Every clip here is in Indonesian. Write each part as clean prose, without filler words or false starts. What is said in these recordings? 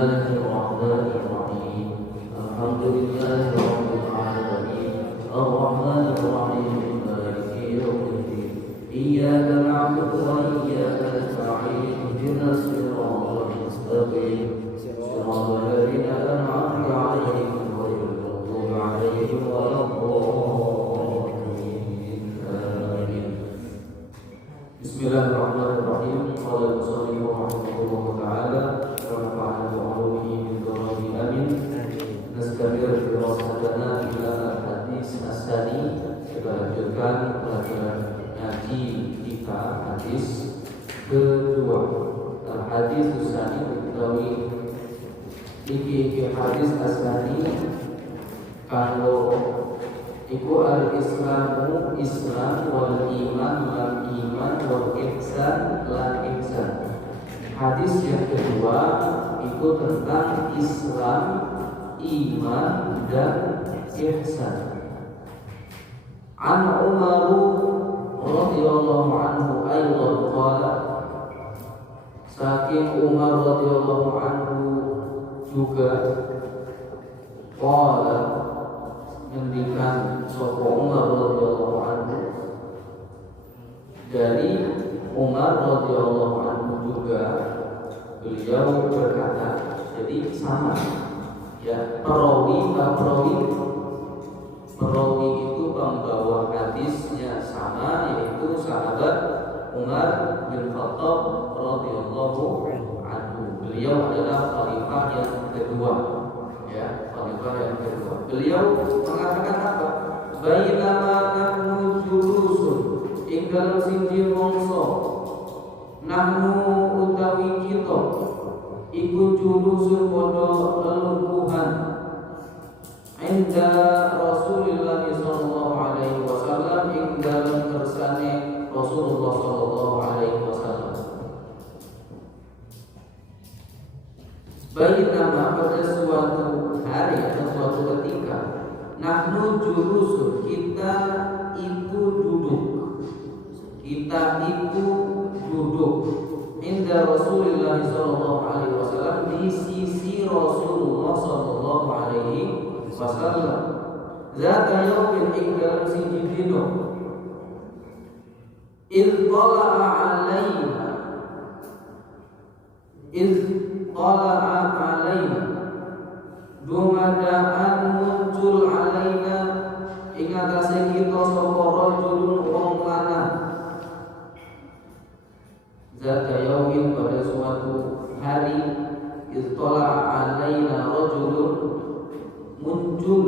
Bismillahirrahmanirrahim. Alhamdulillahirabbil alamin. Arrahmanirrahim. Maliki yaumiddin. Iyyaka na'budu wa iyyaka nasta'in. Ihdinas siratal mustaqim. Siratal ladzina an'amta 'alaihim ghairil maghdubi 'alaihim waladdallin. Amin. Bismillahirrahmanirrahim. Qala al-musannif rahimahullah ta'ala wa nafa'ana bi'ulumihi min dhurri amin. Nastabir firasatana ila hadis as-sani. Kita lanjutkan pelajaran ngaji kita hadis kedua. Hadis as-sani diketahui iki hadis as-sani kalau iku al-islamu islam wal iman wal iman wal ihsan lan ihsan. Hadis yang kedua itu tentang Islam, iman dan ihsan. An Umar radhiyallahu anhu aidan qala, saking Umar radhiyallahu anhu juga qala ngendikan sapa Umar radhiyallahu anhu, dari Umar radhiyallahu anhu juga beliau berkata, jadi sama ya, perawi itu pembawa hadisnya sama, yaitu sahabat Umar bin Khattab radhiyallahu anhu. Beliau adalah khalifah yang kedua ya, khalifah yang kedua. Beliau mengatakan apa? Bainama nahnu julusun ing dalem siji mangsa, nahnu utawi kita iku julusun padha lelungguhan inda Rasulillah sallallahu alaihi wasallam, ing dalem kersane Rasulullah sallallahu alaihi wasallam. Bainama pada suatu hari atau suatu ketika, nahnu julusun, kita itu duduk inda Rasulullah sallallahu alaihi wasallam, di sisi Rasulullah sallallahu alaihi wasallam. Zata yaumin, ing dalam siji dina, iz tala'a alaina dumadaan muncul alaina ing atase kita sapa rajulun wong lanang. Zata yaumin, pada suatu hari, iz tala'a alaina rajulun, muncul,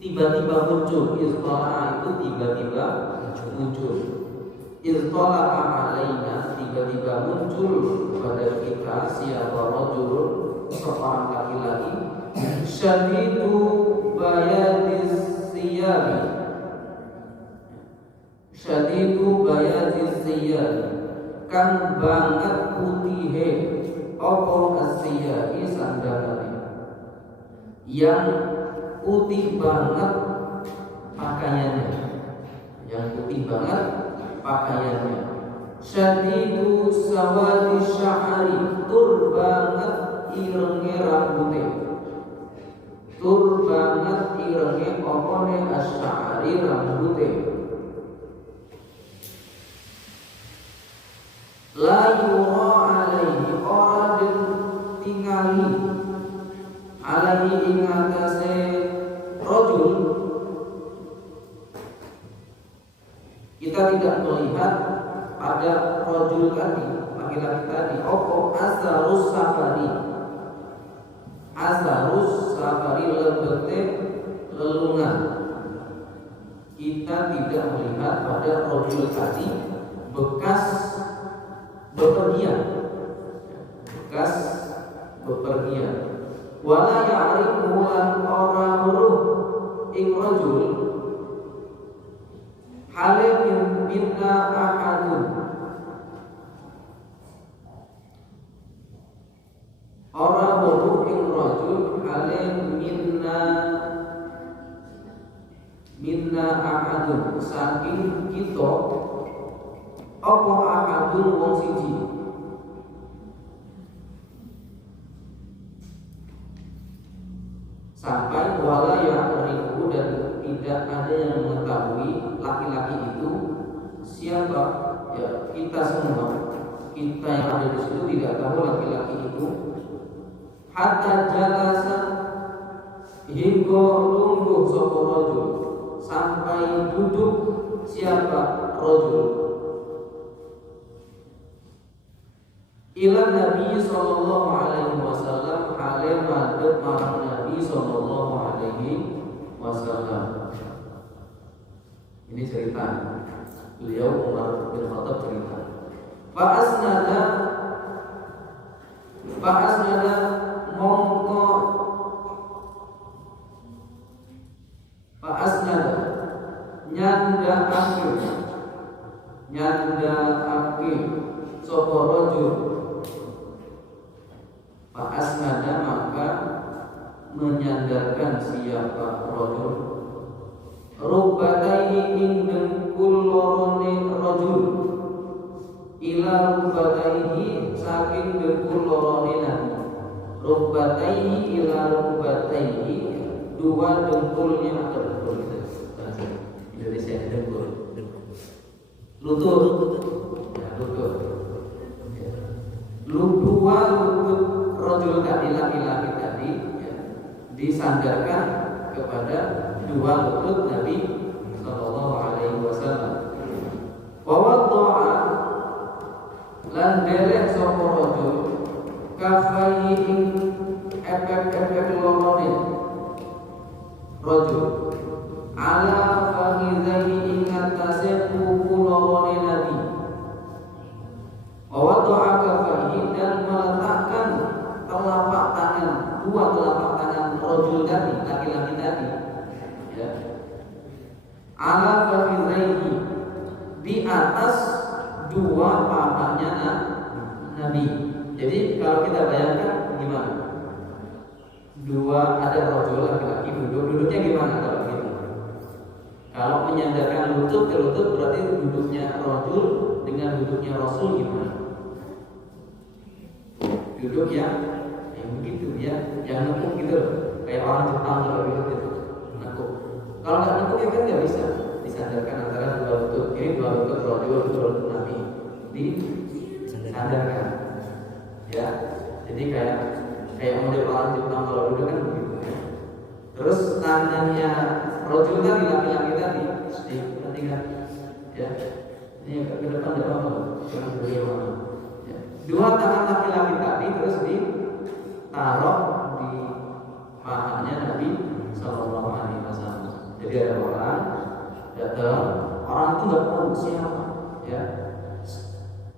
tiba-tiba muncul. Iz tala'a itu tiba-tiba muncul. Iz tala'a alaina, tiba-tiba muncul pada kita siapa rajulun, seorang laki-laki, syadidu bayadis siyabi, kan banget putihe opo as-siyabi sandalane, yang putih banget pakaiannya, syadidu sawadi sya'ari, tur banget irenge rambute, opone as-sya'ari rambute. La yura alaihi, ora den tingali alaihi ing atase rajul, kita tidak melihat pada rajul tadi, laki-laki tadi, opo asarus safari lebete lelungan. Kita tidak melihat pada rajul tadi bekas bepergian. Wala ya'rifu an ora muruh ing rajul halim minna ahadun, ora muruh ing rajul halim minna ahadun, saking kita apa ahadun wong siji. sampai wala ya'rifu, dan tidak ada yang mengetahui laki-laki itu siapa. Ya, kita semua, kita yang ada di situ tidak tahu laki-laki itu. Hatta jalasa, hingga lungguh sapa rajul, sampai duduk siapa rajul, ila Nabi sallallahu alaihi wasallam, hale madhep marang Nabi sallallahu alaihi wasallam. Ini cerita beliau Umar bin Khattab cerita. Fa'asnada mongko nyandakake sapa rajul. Fa'asnada maka menyandarkan siapa rajul, rubbataihi ing dengkul lorone rajul, ila rubbataihi saking dengkul lorone Nabi. Rubbataihi ila rubbataihi, dua dengkulnya atau dengkul itu bahasa Indonesia, dengkul, lutut, ya, lutut, ya. Dua lutut rajul tadi, laki-laki tadi, ya, disandarkan kepada dua lutut Nabi sallallahu alaihi wasallam. Wa wadda'a, lan derek sapa rajul kafaihi ing efek-efek lorone rajul, ala fakhidhihi ing atase kuku lorone Nabi. Wa wadda'a kafaihi, dan meletakkan telapak tangan, dua telapak tangan rajul tadi, laki-laki tadi, ya, ala fakhidhihi, di atas dua pahanya Nabi. Jadi kalau kita bayangkan gimana? Dua, ada rajul laki-laki duduknya gimana kalau begitu? Kalau menyandarkan lutut ke lutut, berarti duduknya rajul dengan duduknya Rasul gimana? Duduk yang begitu ya, yang nekuk gitu, kayak orang Jepang kalau gitu, nekuk. Kalau nggak nekuk ya kan nggak bisa disandarkan antara dua lutut. Ini dua lutut rajul, dua lutut Nabi disandarkan, ya. Jadi kayak model orang Jepang kalau duduk kan begitu ya. Terus tangannya rajul tadi, laki-laki tadi, perhatikan ya. Ini ke depan tidak apa-apa, jangan beliau. Ya. Dua tangan laki-laki tadi terus ditaruh di pahanya Nabi sallallahu alaihi wasallam. Jadi ada orang datang, orang itu nggak tahu siapa, ya,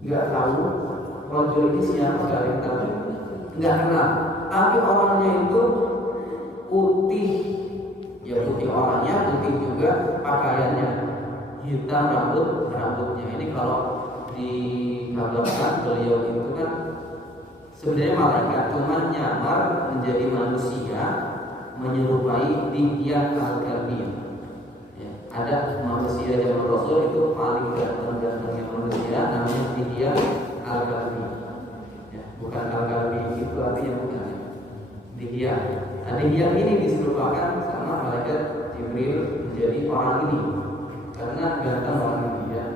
nggak tahu rajul ini siapa, nggak kenal. Tapi orangnya itu putih, ya putih orangnya, putih juga pakaiannya, hitam rambutnya. Ini kalau dikabarkan beliau itu kan sebenarnya malaikat, cuman nyamar menjadi manusia, menyerupai Dihya al-Kalbi. Ada manusia zaman Rasul itu paling ganteng-gantengnya manusia, namanya Dihya al-Kalbi. Ya, bukan al-Kalbi itu artinya bukan. Dihya. Nah, Dihya ini diserupakan sama malaikat Jibril menjadi orang ini karena ganteng orang ini ya.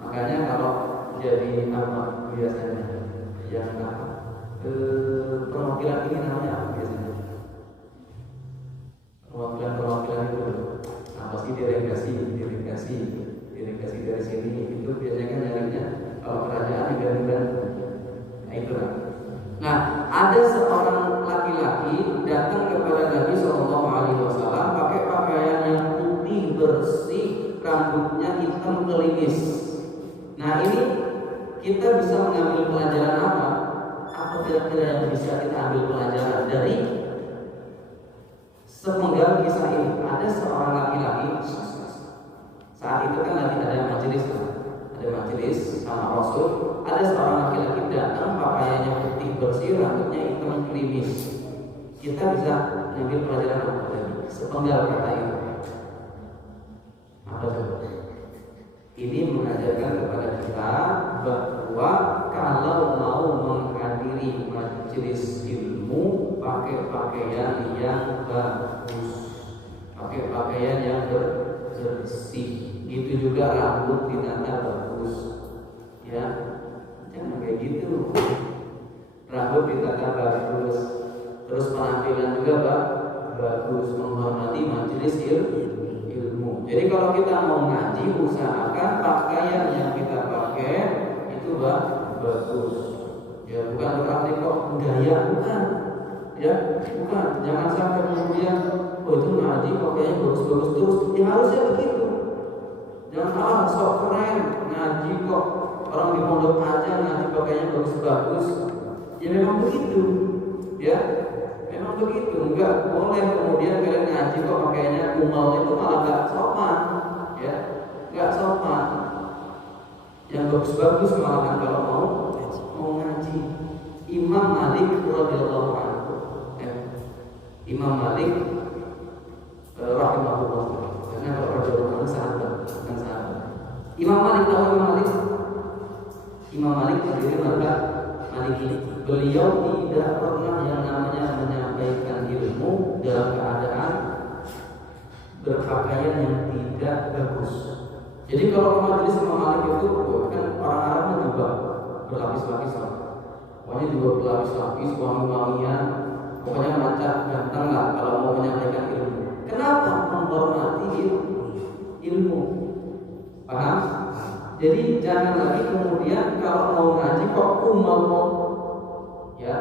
Makanya kalau jadi nama biasanya yang perwakilan ini namanya apa biasanya? Perwakilan itu pasti delegasi dari sini itu biasanya kan nyarinya kalau kerajaan digantikan. Nah itu lah. Nah ada seorang laki-laki datang kepada Nabi Shallallahu Alaihi Wasallam pakai pakaian yang putih bersih, rambutnya hitam gelimis. Nah ini kita bisa mengambil pelajaran apa? Apa kira-kira yang bisa kita ambil pelajaran dari sepenggal kisah ini? Ada seorang laki-laki, saat itu kan lagi ada majelis sama Rasul. Ada seorang laki-laki datang, pakaiannya putih bersih, rambutnya hitam klimis. Kita bisa mengambil pelajaran apa dari sepenggal kata itu? Apa coba? Ini mengajarkan kepada kita bahwa kalau mau menghadiri majelis ilmu, pakai pakaian yang bagus, pakai pakaian yang bersih. Itu juga rambut ditata bagus, ya. Jangan kayak gitu. Rambut ditata bagus, terus penampilan juga bagus, menghormati majelis ilmu. Jadi kalau kita mau ngaji, usahakan pakaian yang kita pakai itu bagus. Ya bukan berarti kok budaya, bukan. Ya bukan. Jangan sampai kemudian itu ngaji pakainya bagus-bagus terus. Ya harusnya begitu. Jangan sok keren ngaji kok orang di pondok aja ngaji pakainya bagus-bagus. Ya memang begitu. Ya memang begitu. Enggak boleh kemudian kalian ngaji kok pakainya kumal, itu malah enggak sopan. Ya enggak sopan. Yang bagus-bagus malahan kalau mau ngaji. Imam Malik radhiyallahu anhu, Imam Malik rahimahullah, karena kalau radhiyallahu sahabat, bukan sahabat. Imam Malik tahu Imam Malik? Imam Malik pendiri mazhab Maliki. Beliau tidak pernah yang namanya menyampaikan ilmu dalam keadaan berpakaian yang tidak bagus. Jadi kalau majelis Imam Malik itu kan orang Arabnya juga berlapis-lapis lah. Pokoknya juga berlapis-lapis, wangi-wangian. Pokoknya macam ganteng lah kalau mau menyampaikan ilmu. Kenapa? Menghormati ilmu. Paham? Jadi jangan lagi kemudian kalau mau ngaji kok kumal, ya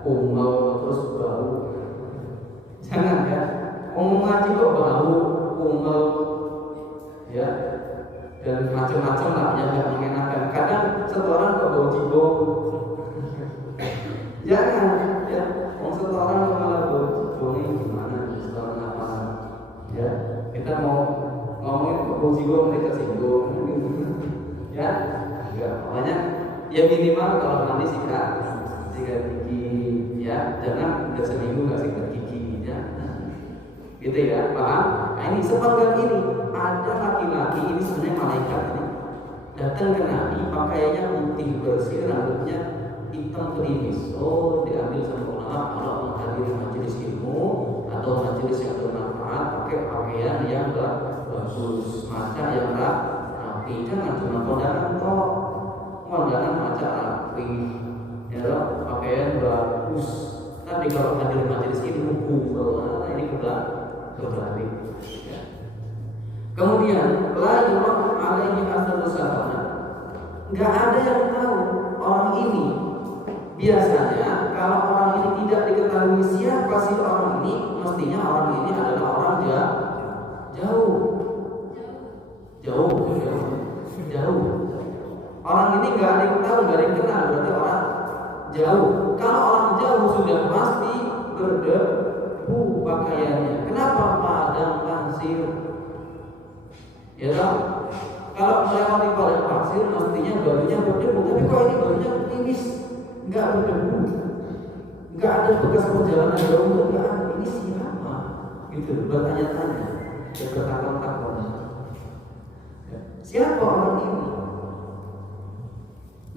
kumal terus bau. Jangan ya. Mau ngaji kok bau, kumal, ya. Dan macam-macam lah yang tidak mengenakan. Kadang setoran kok bau jibong. Jangan ya. Mau setoran malah bau jibong ini gimana? Setoran apa? Ya kita mau ngomongin kok bau jibong mereka singgung. Ya, enggak. Makanya ya minimal kalau nanti sikat gigi, ya jangan udah seminggu nggak sikat gigi, ya. Gitu ya, paham? Nah ini sepenggal ini ada laki-laki ini sebenarnya malaikat ini datang ke Nabi, pakaiannya putih bersih, rambutnya hitam gerimis. Oh, diambil sama ulama kalau menghadiri majelis ilmu atau majelis yang bermanfaat pakai pakaian yang bagus, macam yang rapi, jangan cuma kondangan kok, kondangan macam rapi, ya loh, pakaian bagus. Tapi kalau hadir majelis ilmu, ini kebalik. Ya. Kemudian la yurah alaihi asal sahabat. Enggak ada yang tahu orang ini. Biasanya kalau orang ini tidak diketahui siapa sih orang ini, mestinya orang ini adalah orang jauh. Orang ini enggak ada yang tahu, enggak ada yang kenal, berarti orang jauh. Kalau orang jauh sudah pasti berdebu pakaiannya. Kenapa? Padang pasir. Ya toh? Kalau melewati padang pasir mestinya bajunya berdebu, tapi kok ini bajunya tipis, enggak berdebu, enggak ada bekas perjalanan jauh, enggak ada. Ini siapa? Gitu, bertanya-tanya, bertakon-takon. Siapa orang ini?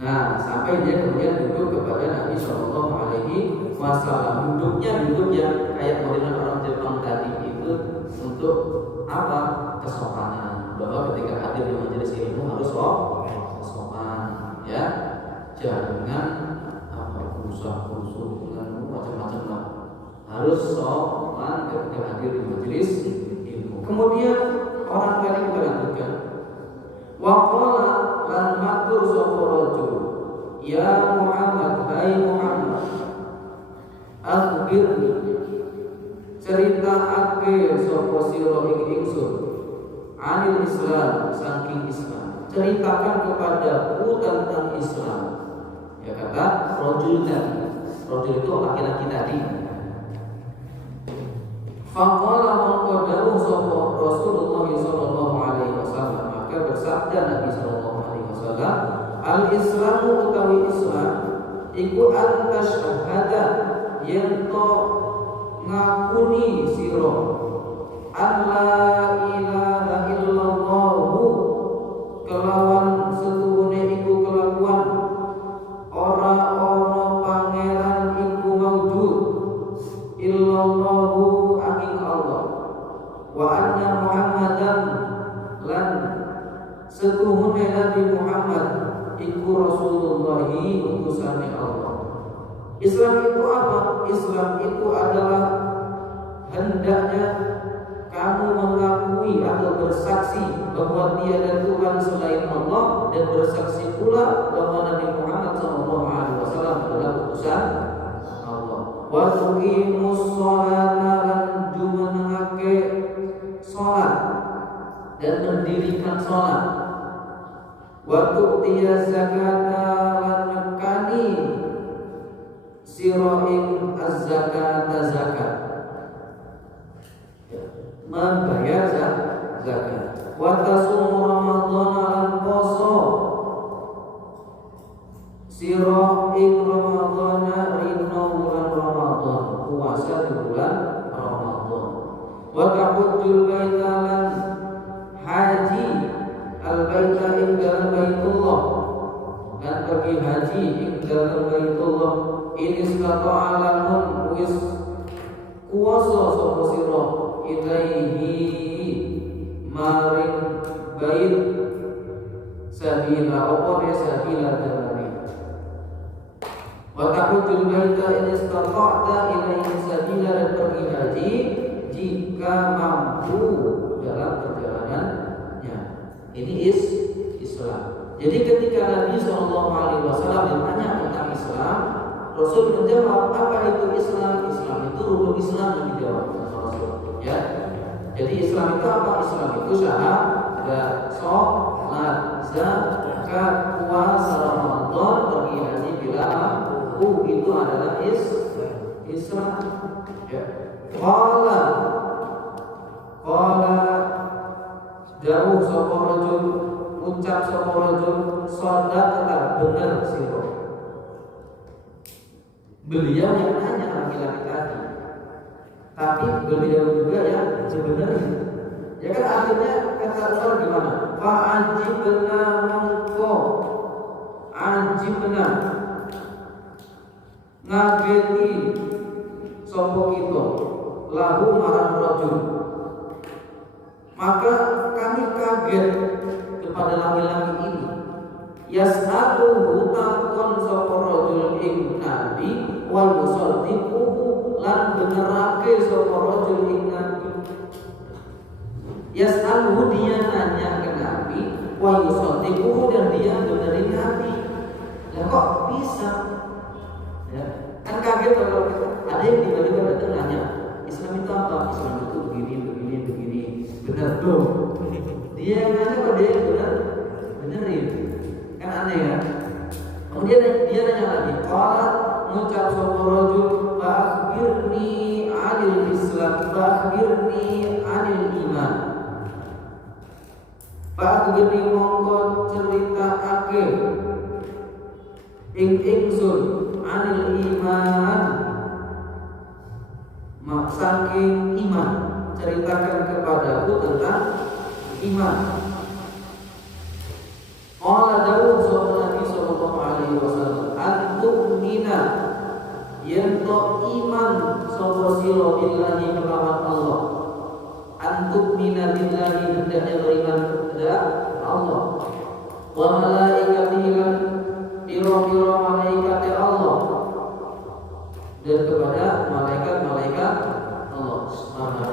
Nah, sampai dia kemudian duduk kepada Nabi Shallallahu Alaihi Wasallam. Duduknya duduk yang kayak model orang Jepang tadi itu untuk apa? Kesopanan. Bahwa ketika hadir di majelis ilmu harus sopan, ya. Jangan berusaha dengan macam-macam lah. Harus sopan ketika hadir di majelis ilmu. Kemudian orang tadi kita lanjutkan. Waqala lan matur sapa rajul, ya Muhammad, hai Muhammad, akhbirni, ceritaake sapa sira ing ingsun anil Islam, saking Islam, ceritakan kepadaku tentang Islam. Ya kata rajul tadi, rajul itu laki-laki tadi. Faqala mongko dawuh sapa Rasulullah sallallahu alaihi wasallam, maka bersabda Nabi sallallahu alaihi wasallam, al-Islamu utawi Islam iku an-tasyhada yen to ngakuni sira alla ilaha illallah kelawan setuhune iku kelakuan ora ana pangeran iku maujud setuhune Nabi Muhammad iku Rasulullah utusane Allah. Islam itu apa? Islam itu adalah hendaknya kamu mengakui atau bersaksi bahwa tiada Tuhan selain Allah dan bersaksi pula bahwa Nabi Muhammad SAW adalah utusan Allah. Wa tuqimus sholata lan jumenengake salat dan mendirikan salat. Wa tu'tiyaz zakata lan nekani siraing az-zakata zakat. Membayar zakat. Wa tasumu Ramadan lan poso sira ing Ramadan rino bulan Ramadan, puasa di bulan Ramadan. Wa tahujjul baita lan haji al-baita ing dalam Baitullah, dan pergi haji ing dalam Baitullah. Ini sekata alamun wis kuasa sapa sira ilaihi maring bait sabila apa ya sabila dalani. Wa tahujjul baita in istata'ta ilaihi sabila, dan pergi haji jika mampu dalam perjalanannya. Ini Islam. Jadi ketika Nabi SAW ditanya tentang Islam, Rasul menjawab, apa itu Islam? Islam itu rukun Islam yang dijawab Rasul. Ya. Jadi Islam itu apa? Islam itu syahadat, sholat, zakat, puasa Ramadan, pergi haji bila mampu, itu adalah Islam. Ya. Qala jauh sapa rajul, ucap sapa rajul, shadaqta, benar sira. Beliau yang nanya laki-laki tadi, tapi beliau juga yang sebenarnya. Ya kan akhirnya kata Rasul gimana? Fa'ajibna mangko ajibna ngageti sapa kita lahu marang rajul. Maka kami kaget kepada laki-laki ini. Yas'aluhu takon sapa rajul ing nabi wal musaddiquhu lan benerake sapa rajul ing nabi. Yas'aluhu, dia nanya ke nabi, wal musaddiquhu, dan dia benerin nabi. Lah kok bisa? Ya, kan kaget kalau ada yang tiba-tiba datang nanya, Islam itu apa? Islam itu begini. Benar dong. Dia yang nanya kok dia benerin. Kan aneh ya. Kemudian dia nanya lagi, qala ngucap sapa rajul, fa'akhbirni 'anil Islam, fa'akhbirni 'anil iman. Fa'akhbirni mongko critakake ing ingsun 'anil iman, saking iman, ceritakan kepadaku tentang iman. Qala dawud Nabi sallallahu alaihi wasallam, antu'mina, yen to iman sapa sira billahi kelawan Allah. Antu'mina billahi, hendaknya beriman kepada Allah. Wa malaikatihi, lan pira-pira malaikat Allah, dan kepada malaikat-malaikat Allah Subhanahu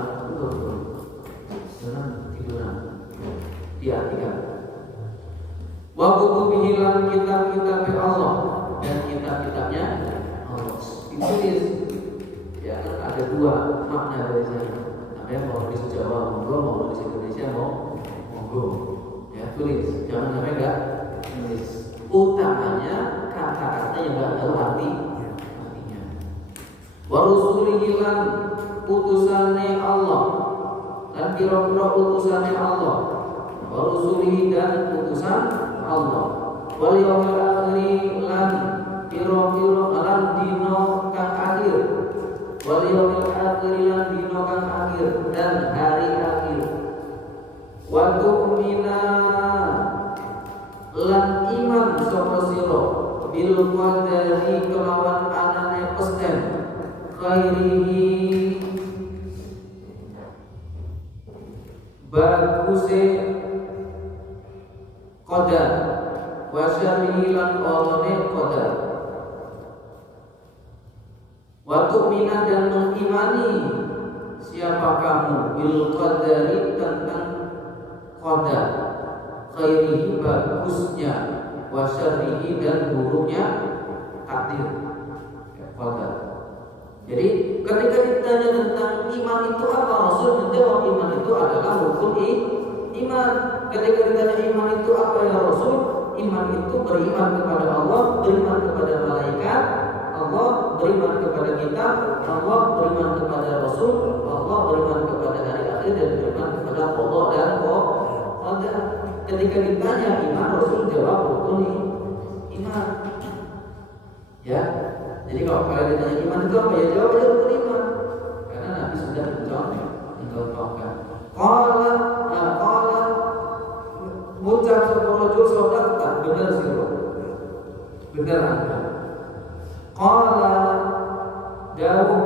diartikan. Wa kutubihi, lan kitab-kitab Allah, dan kitab-kitabnya Allah. Itu ya ada dua makna dari saya. Namanya mau tulis Jawa monggo, mau tulis Indonesia monggo. Ya tulis, jangan sampai enggak tulis. Utamanya kata-kata yang enggak tahu artinya. Wa rusulihi, lan utusane Allah, dan kira-kira utusane Allah. Wa rusulihi, dan utusan Allah. Wal yaumil akhir, lan kira-kira lan dino kang akhir. Wal yaumil akhir, lan dino kang akhir, dan hari akhir. Wa tu'mina, lan iman sapa sira bil qadari, kelawan anane pesten, khairihi, baguse wa syarrihi lan olone qadar. Wa tu'mina dan mengimani siapa kamu bil qadari tentang qadar, khairihi bagusnya, wa syarrihi dan buruknya takdir. Qadar. Jadi ketika ditanya tentang iman itu apa, Rasul menjawab iman itu adalah rukun iman. Ketika ditanya iman itu apa ya Rasul, iman itu beriman kepada Allah, beriman kepada malaikat Allah, beriman kepada kitab Allah, beriman kepada Rasul Allah, beriman kepada hari akhir, dan beriman kepada qada dan qadar. Ketika ditanya iman, Rasul jawab rukun iman. Ya. Jadi kalau kalian ditanya iman itu apa, ya jawab aja rukun iman. Karena Nabi sudah mencontohkan. Qala muncak seporojul sodaqta, benar sih bro, benar anda. Qala jauh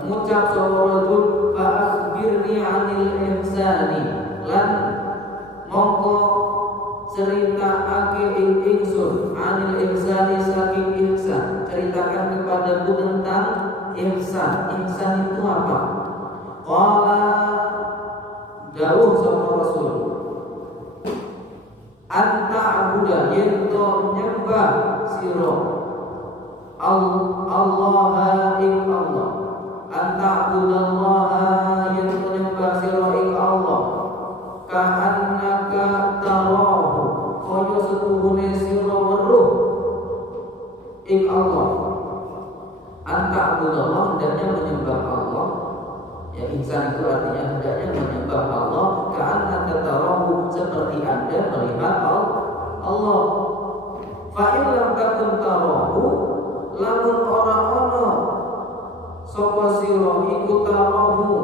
muncak seporojul fa akhbirni anil ihsani lan mongko ceritaake ingsun anil ihsani saking ihsan, ceritakan kepadaku tentang ihsan. Ihsan itu apa? Qala jauh sama Rasul, anta abuda yento nyembah siro Allah ing Allah, anta abudallaha yento nyembah siro ing Allah, ka'annaka tarahu kaya setuhune siro weruh ing Allah. Anta abudallah hendaknya menyembah Allah. Ya, insan itu artinya hendaknya menyembah Allah, ka'annaka tarahu seperti Anda melihat Allah. Fa in lam takun tarahu, lamun ora ana sapa sira iku tarahu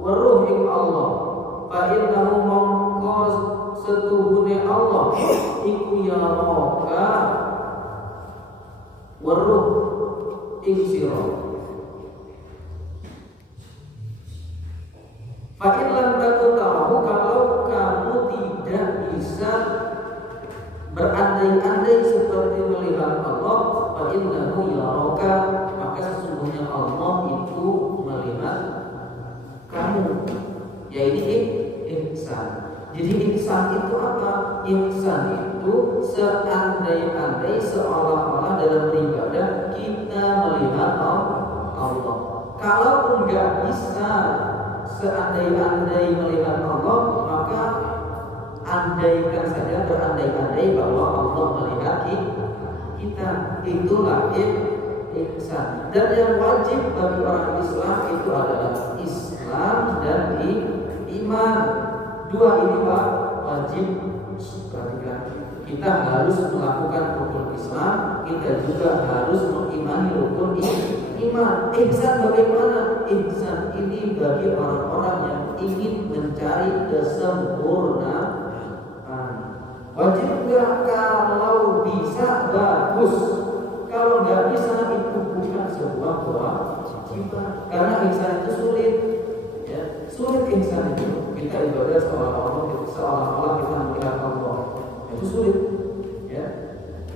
weruh ing Allah, fa innahu mongko setuhune Allah iku yaraka weruh ing sira. Fa in lam takun tarahu, kalau kamu tidak bisa berandai-andai seperti melihat Allah, fa innahu yaraka, maka sesungguhnya Allah itu melihat kamu. Ya ini ihsan. Jadi ihsan itu apa? Ihsan itu seandai-andai seolah-olah dalam beribadah kita melihat Allah. Kalau enggak bisa seandai-andai melihat Allah, maka andaikan saja, berandai-andai bahwa Allah melihat kita. Itulah ihsan. Dan yang wajib bagi orang Islam itu adalah Islam dan iman. Dua ini Pak wajib. Perhatikan, kita harus melakukan rukun Islam, kita juga harus mengimani rukun iman. Ihsan bagaimana? Ihsan ini bagi orang-orang yang ingin mencari kesempurnaan. Wajib enggak? Kalau bisa bagus, kalau nggak bisa itu bukan sebuah kewajiban. Karena ihsan itu sulit. Ya, sulit ihsan itu. Kita ibadah seolah-olah kita melihat Allah. Itu sulit. Ya.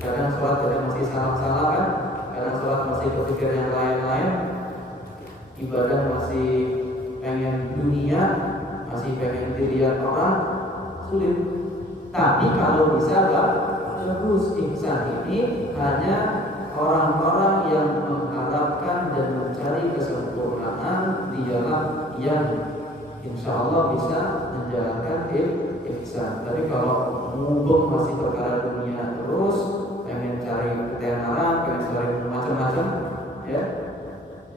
Kadang sholat kadang masih salah-salah kan. Kadang sholat masih berpikir yang lain-lain. Ibadah masih pengen dunia, masih pengen dilihat orang, sulit. Tapi kalau bisa bagus. Ihsan ini hanya orang-orang yang mengharapkan dan mencari kesempurnaan, dialah yang insya Allah bisa menjalankan ihsan. Tapi kalau ngubung masih perkara dunia terus, pengen cari ketenaran, pengen cari macam-macam, ya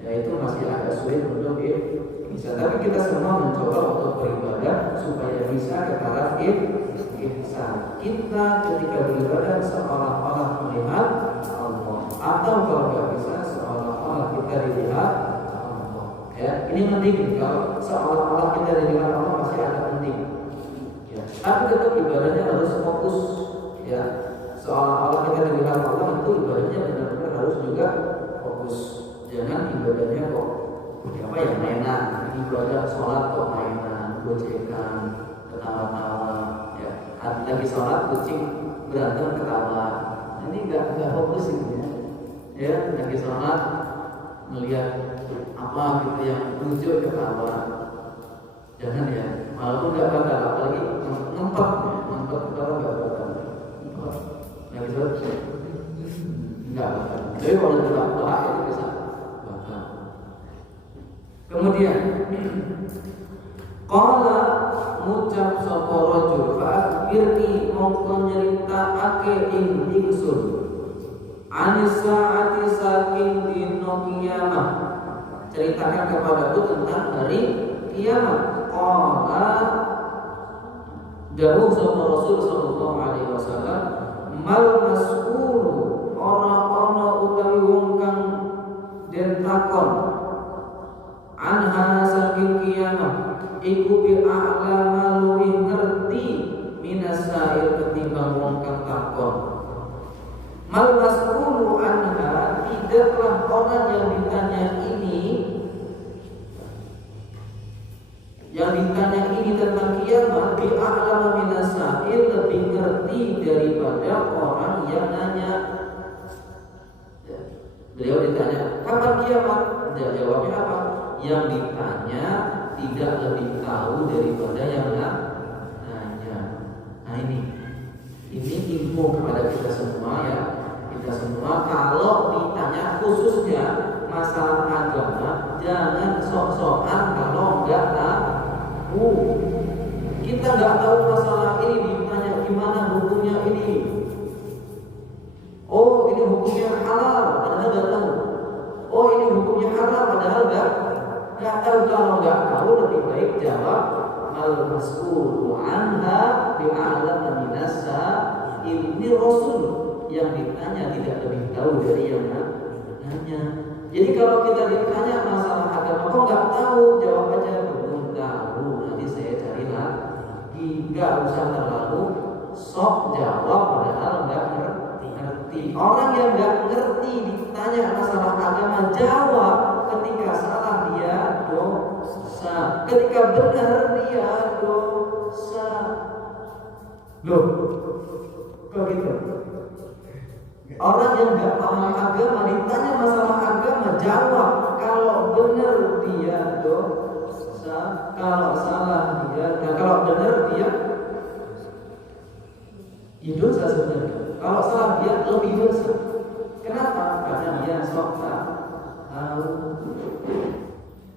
itu masih agak sulit untuk ihsan. Tapi kita semua mencoba untuk beribadah supaya bisa ke arah ihsan. Kita ketika beribadah seolah-olah melihat Allah, atau kalau nggak bisa seolah-olah kita dilihat Allah. Ya, ini penting. Kalau seolah-olah kita dilihat Allah masih agak penting. Ya, tapi tetap ibadahnya harus fokus. Ya, seolah-olah kita dilihat Allah itu ibadahnya benar-benar harus juga fokus. Jangan ibadahnya kok apa ya mainan. Ibadah sholat kok mainan, gojekan, ketawa-tawa. Ya, lagi sholat kucing berantem ketawa. Ini nggak fokus gitu ya. Ya, lagi sholat melihat apa gitu yang lucu ketawa. Jangan ya, walaupun nggak bakal, apalagi ngempet ketawa nggak bakal. Lagi sholat nggak bakal. Tapi kalau ketawa itu bisa bakal. Kemudian qala ngucap sapa rajul fa akhirni mongko nyeritakake ing ingsun anis saati saking dino kiamat, ceritakan kepadaku tentang hari kiamat. Qala dawuh sapa Rasul sallallahu alaihi wasallam mal mas'ul ora ana utawi wong kang den takon anha saking kiamat iku bi a'lama luwih ngerti minas sa'il ketimbang wong kang takon. Mal mas'ulu anha, tidaklah orang yang ditanya ini tentang kiamat bi a'lama minas sa'il lebih ngerti daripada orang yang nanya. Beliau ditanya kapan kiamat, dia jawabnya apa? Yang ditanya tidak lebih tahu daripada yang nanya. Nah ini info kepada kita semua ya. Kita semua kalau ditanya khususnya masalah agama, jangan sok-sokan kalau nggak tahu. Kita nggak tahu masalah ini, ditanya gimana hukumnya ini. Oh ini hukumnya halal, padahal nggak tahu. Oh ini hukumnya haram, padahal nggak tahu. Kalau nggak tahu lebih baik jawab al mas'ulu anha bi'a'lam minas sa'il. Ini Rasul yang ditanya tidak lebih tahu dari yang nanya. Jadi kalau kita ditanya masalah agama kok nggak tahu, jawab aja belum tahu, nanti saya cari lagi. Nggak usah terlalu sok jawab padahal nggak ngerti. Orang yang nggak ngerti ditanya masalah agama jawab, ketika salah dia dosa, ketika benar dia dosa. Loh, kok gitu? Orang yang nggak paham agama ditanya masalah agama jawab, kalau benar dia dosa, kalau salah dia, kalau benar dia dosa sebenarnya, kalau salah dia lebih dosa. Kenapa? Karena dia sok tahu.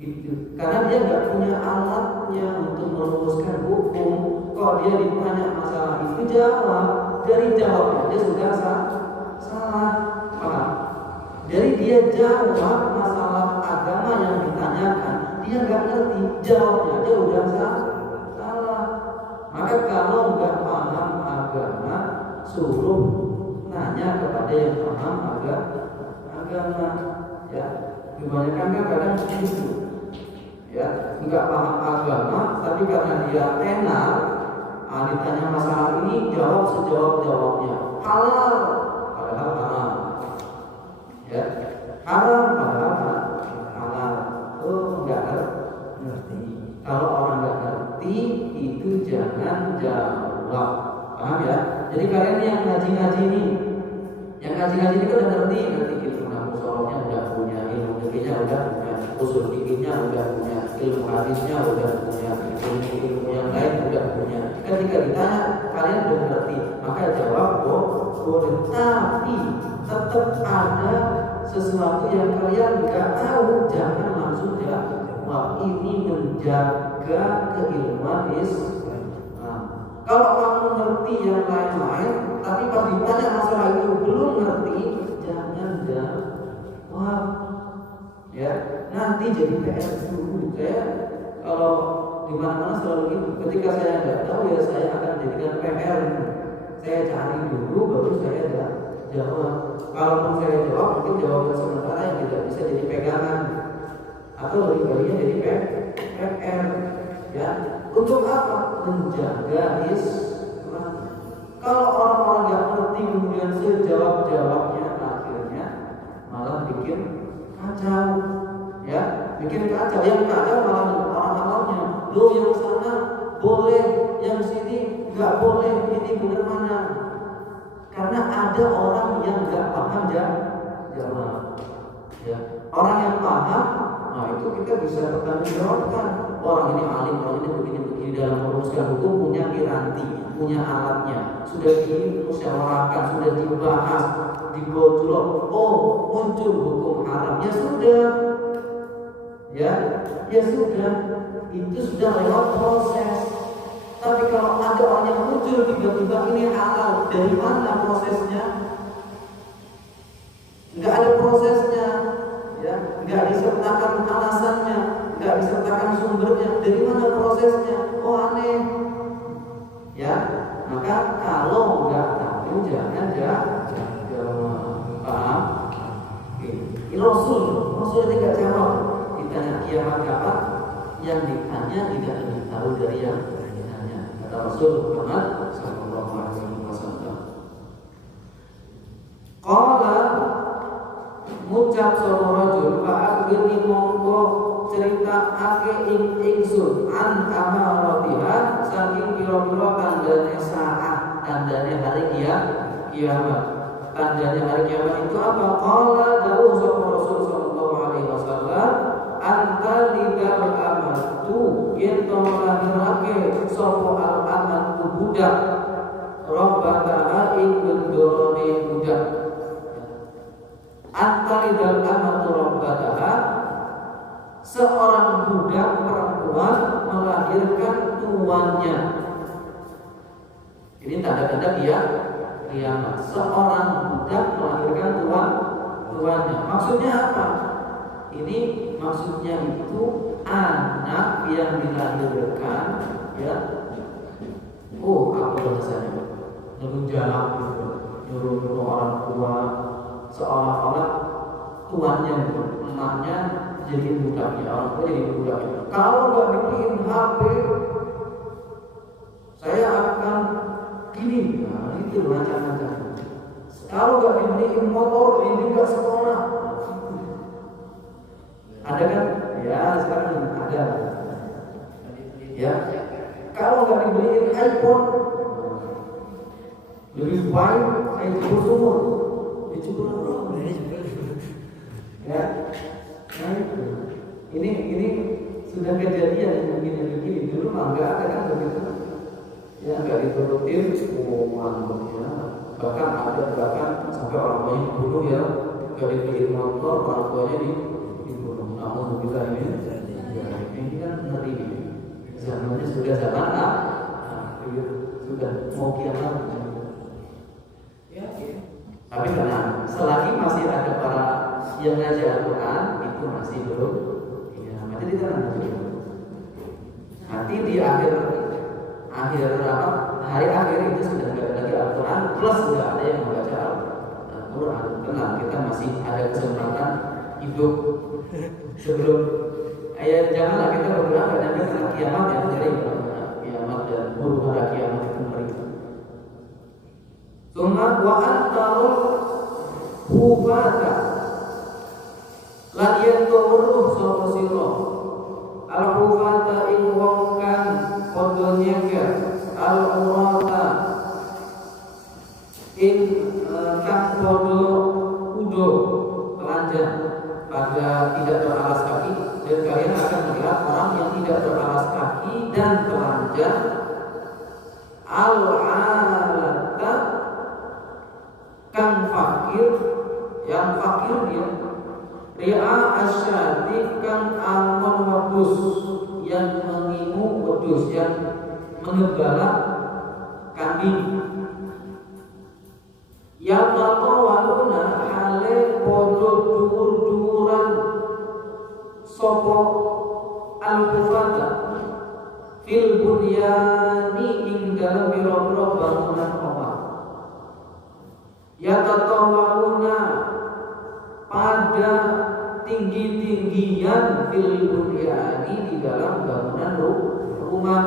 Gitu. Karena dia nggak punya alatnya untuk merumuskan hukum. Kalau dia ditanya masalah itu jawab, dari jawabnya dia sudah salah. Paham? Dari dia jawab masalah agama yang ditanyakan, dia nggak ngerti, jawabnya dia udah salah. Maka kalau nggak paham agama, suruh nanya kepada yang paham agama. Ya, kebanyakan kan kadang gitu. Ya, nggak paham agama, tapi karena dia enak, ditanya masalah ini jawab sejawab-jawabnya. Halal, padahal haram. Ya, haram padahal halal. Oh, nggak ngerti. Kalau orang nggak ngerti, itu jangan jawab. Paham ya? Jadi kalian yang ngaji-ngaji ini, yang ngaji-ngaji ini udah ngerti ilmu musolahnya udah punya, ilmu fikihnya udah punya, usul fikihnya udah punya, ilmu hadisnya udah punya, ilmu yang lain udah punya. Ketika ditanya kalian udah ngerti, maka jawab boleh. Tapi tetap ada sesuatu yang kalian nggak tahu, jangan langsung jawab. Ini menjaga keilmuan Islam. Kalau kamu ngerti yang lain-lain, tapi pas ditanya masalah itu belum ngerti, jangan jawab. Ya, nanti jadi PR dulu. Saya kalau di mana-mana selalu gitu. Ketika saya nggak tahu ya saya akan jadikan PR. Saya cari dulu, baru saya jawab. Kalaupun saya jawab, mungkin jawaban sementara yang tidak bisa jadi pegangan, atau lebih baiknya jadi PR. Ya, untuk apa? Menjaga Islam. Kalau orang-orang nggak ngerti kemudian sejawab-jawabnya, akhirnya malah bikin kacau. Ya, bikin kacau. Yang kacau malah orang awamnya. Lo yang sana boleh, yang sini nggak boleh. Ini benar mana? Karena ada orang yang nggak paham jamaah. Ya. Orang yang paham, nah itu kita bisa pertanggungjawabkan. Orang ini alim, orang ini begini dalam merumuskan hukum punya piranti, punya alatnya, sudah dimusyawarahkan, sudah dibahas, digojlok. Oh, muncul hukum haram, ya sudah, ya sudah, itu sudah lewat proses. Tapi kalau ada orang yang muncul tiba-tiba ini halal, dari mana prosesnya? Nggak ada prosesnya, ya, nggak disertakan alasannya, nggak disertakan sumbernya. Dari mana prosesnya? Oh aneh, ya. Maka kalau nggak tahu jangan paham. Ini Rasul tidak jawab. Ditanya kiamat kapan? Yang ditanya tidak lebih tahu dari yang ditanya. Kata Rasul Muhammad sallallahu alaihi wasallam. Qala ngucap sapa rajul fa akhirni mongko cerita ake ingsun an amaratiha saking pira-pira tandane saat, tandane hari kiamat. Tandane hari kiamat itu apa? Qala dawuh sapa Rasul sallallahu alaihi wasallam anta lidal amatu yen to lahirake sapa al amatu budak rabbataha ing bendorone budak. Antaridal amatu rabbataha, seorang budak perempuan melahirkan tuannya. Ini tanda-tanda kiamat. Seorang budak melahirkan tuannya. Maksudnya apa? Ini maksudnya itu anak yang dilahirkan, ya. Oh, apa bahasanya? Menunjuk nyuruh orang tua, seolah-olah tuannya, emaknya jadi budaknya, orang tua jadi budaknya. Kalau nggak dibeliin HP, saya akan gini. Nah, itu macam-macam. Kalau nggak dibeliin motor, ini nggak sekolah. Ada kan? Ya sekarang ada. Ya. Kalau nggak dibeliin iPhone, lebih baik saya jebol sumur. Ya, nah itu. Ini sudah kejadian yang begini dulu mah nggak ada kan begitu. Ya nggak diturutin, mantap ya. Bahkan sampai orang tuanya dibunuh ya, nggak dibeliin motor, orang tuanya dibunuh. Namun bila ini kan ngeri. Zamannya sudah zaman sudah mau kiamat. Ya. Tapi tenang, selagi masih ada para yang ngaji Al-Quran, itu masih belum. Ya, nanti tenang aja. Nanti di akhir hari akhir itu sudah tidak ada lagi Al-Quran, plus sudah ada yang membaca Al-Quran. Tenang, kita masih ada kesempatan hidup sebelum. Janganlah kita berdoa karena kiamat yang dari kiamat dan huru hara kiamat itu mereka. Summa wa antarul hufata lan yen to weruh sapa sira al hufata ing wong kang padha nyeker al urata ing kang padha udo telanjang pada tidak beralas kaki, dan kalian akan melihat orang yang tidak beralas kaki dan telanjang al-alata kang fakir, yang fakir dia ria asyadi kang amon wedus, yang mengimu wedus, yang mengembala kambing. Yang tatawaluna hale podo dhuwur-dhuwuran sapa al-kufata fil bunyani ing dalem pira-pira bangunan omah. Ya tatawaluna pada tinggi-tinggian fil bunyani di dalam bangunan rumah.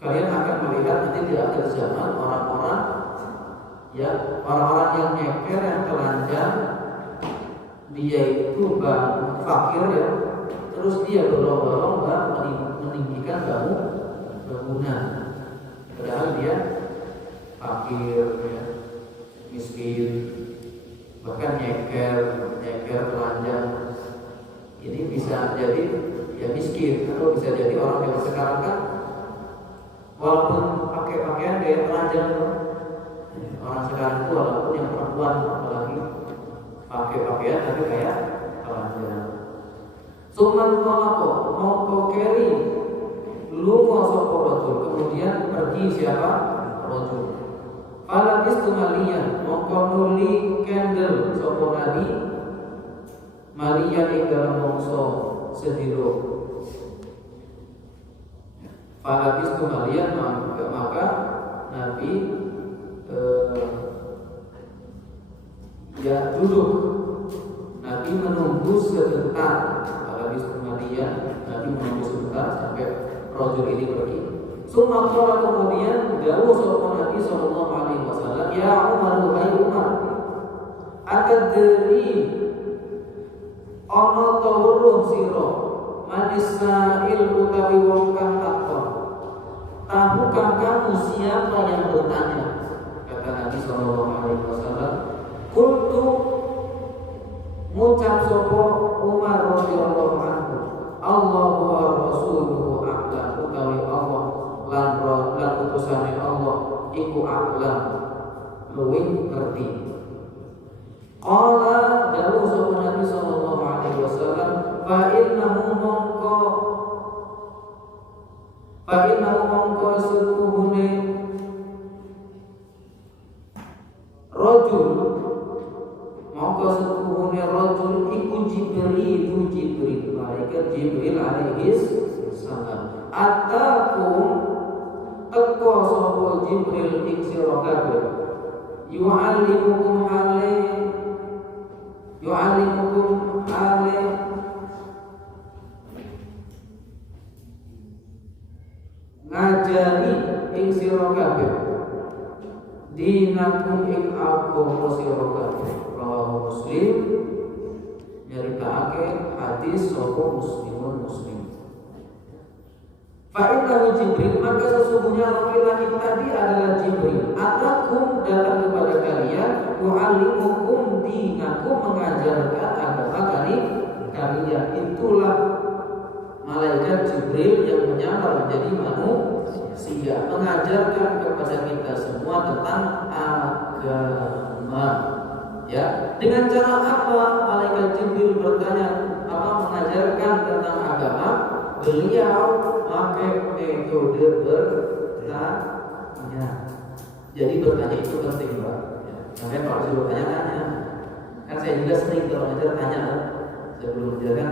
Kalian akan melihat nanti di akhir zaman orang-orang yang nyeker, yang telanjang, dia itu fakir ya, terus dia berlomba-lomba meninggikan bangunan, padahal dia fakir, ya, miskin, bahkan nyeker, telanjang. Ini bisa jadi ya miskin, atau bisa jadi orang yang sekarang kan walaupun pakai pakaian kayak telanjang, orang sekarang itu walaupun yang perempuan apalagi pakai pakaian tapi kayak telanjang. Suman tolako mongko keri lungo sopo rojul, kemudian pergi siapa? Rojul. Fala bistumalian mongko nuli candle sopo nabi malian ing dalam mongso sediro. Fala bistumalian maka nabi ya duduk. Nabi menunggu sebentar. Fala bistumalian, Nabi menunggu sebentar sampai rojul ini pergi. Sumakala kemudian dawuh sapa Nabi sallallahu alaihi wasallam, ya Umar, wahai Umar, atadri ana ta weruh sira manisail utawi wong kang takon. Tahukah kamu siapa yang bertanya? Kata Nabi sallallahu alaihi wasallam, qultu ngucap sapa Umar radhiyallahu anhu, Allahu wa rasuluhu a'lam, utawi Allah lan utusane Allah iku a'lam, luwih ngerti. Qala dawuh sapa Nabi sallallahu alaihi wasallam, fa innahu mongko sepuhune rajul, mongko sepuhune rajul iku Jibril, malaikat Jibril alaihi salam. Atakum teko sapa Jibril ing sira kabeh, yu'allimukum hale ngajari ing sira kabeh, dinakum ing agama sira kabeh. Rawahu Muslim, nyeritakake hadis sapa Muslim. Fa innahu Jibril, maka sesungguhnya laki-laki tadi adalah Jibril. Atakum datang kepada kalian, yu'allimukum dinakum, mengajarkan agama kalian. Itulah malaikat Jibril yang menyamar menjadi manusia, mengajarkan kepada kita semua tentang agama. Ya, dengan cara apa malaikat Jibril mengajarkan tentang agama? Beliau pakai metode bertanya. Jadi bertanya itu penting, Pak. Ya. Sampai kalau suruh tanya-tanya, kan saya juga sering kalau ngajar tanya sebelum menjelaskan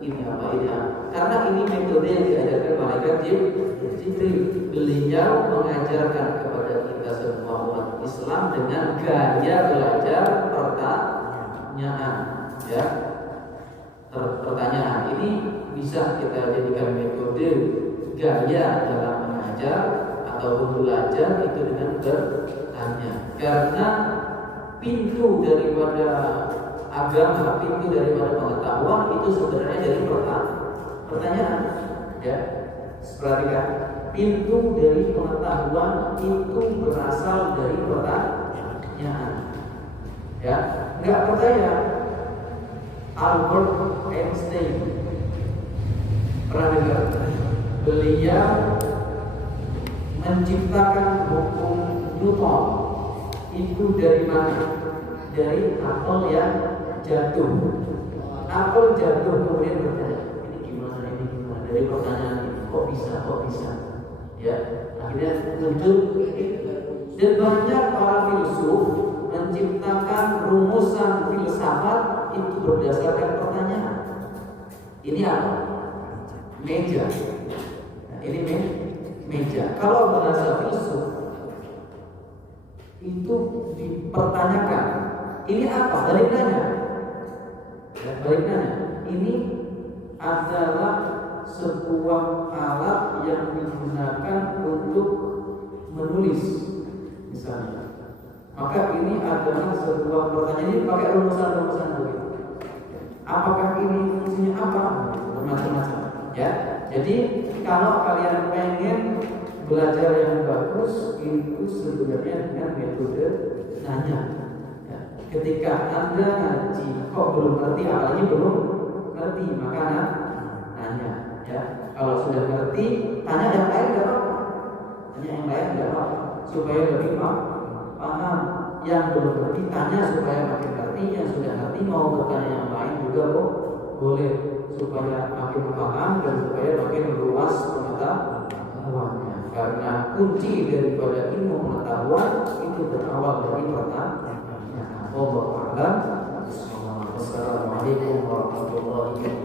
ini apa. Karena ini metode yang diajarkan malaikat Jibril. Beliau mengajarkan kepada kita semua umat Islam dengan gaya belajar pertanyaan. Ya, pertanyaan ini bisa kita jadikan metode gaya dalam mengajar ataupun belajar itu dengan bertanya. Karena pintu daripada agama, pintu daripada pengetahuan itu sebenarnya dari pertanyaan. Ya, perhatikan, pintu dari pengetahuan itu berasal dari pertanyaan. Ya, nggak percaya? Albert Einstein pernah dengar? Beliau menciptakan hukum Newton itu dari mana? Dari apel yang jatuh. Apel jatuh kemudian bertanya, ini gimana? Dari pertanyaan ini, kok bisa? Ya, akhirnya muncul. Dan banyak para filsuf menciptakan rumusan filsafat itu berdasarkan pertanyaan. Ini apa? Meja. Nah, ini meja. Kalau bahasa filsuf itu dipertanyakan, ini apa? Balik nanya. Ini adalah sebuah alat yang digunakan untuk menulis, misalnya. Maka ini adalah sebuah pertanyaan, ini pakai rumusan begitu. Apakah ini fungsinya apa? Macam-macam. Ya. Jadi kalau kalian pengen belajar yang bagus itu sebenarnya dengan metode nanya. Ya. Ketika Anda ngaji kok belum ngerti, awalnya belum ngerti, maka nanya. Ya. Kalau sudah ngerti, tanya yang lain nggak apa-apa. Tanya yang lain nggak apa-apa, supaya lebih paham. Yang belum ngerti tanya supaya makin ngerti. Yang sudah ngerti mau bertanya yang lain juga kok boleh, supaya makin paham dan supaya makin luas pengetahuannya. Karena kunci daripada ilmu pengetahuan itu berawal dari pertanyaan. Wallahu a'lam. Wassalamualaikum warahmatullahi wabarakatuh.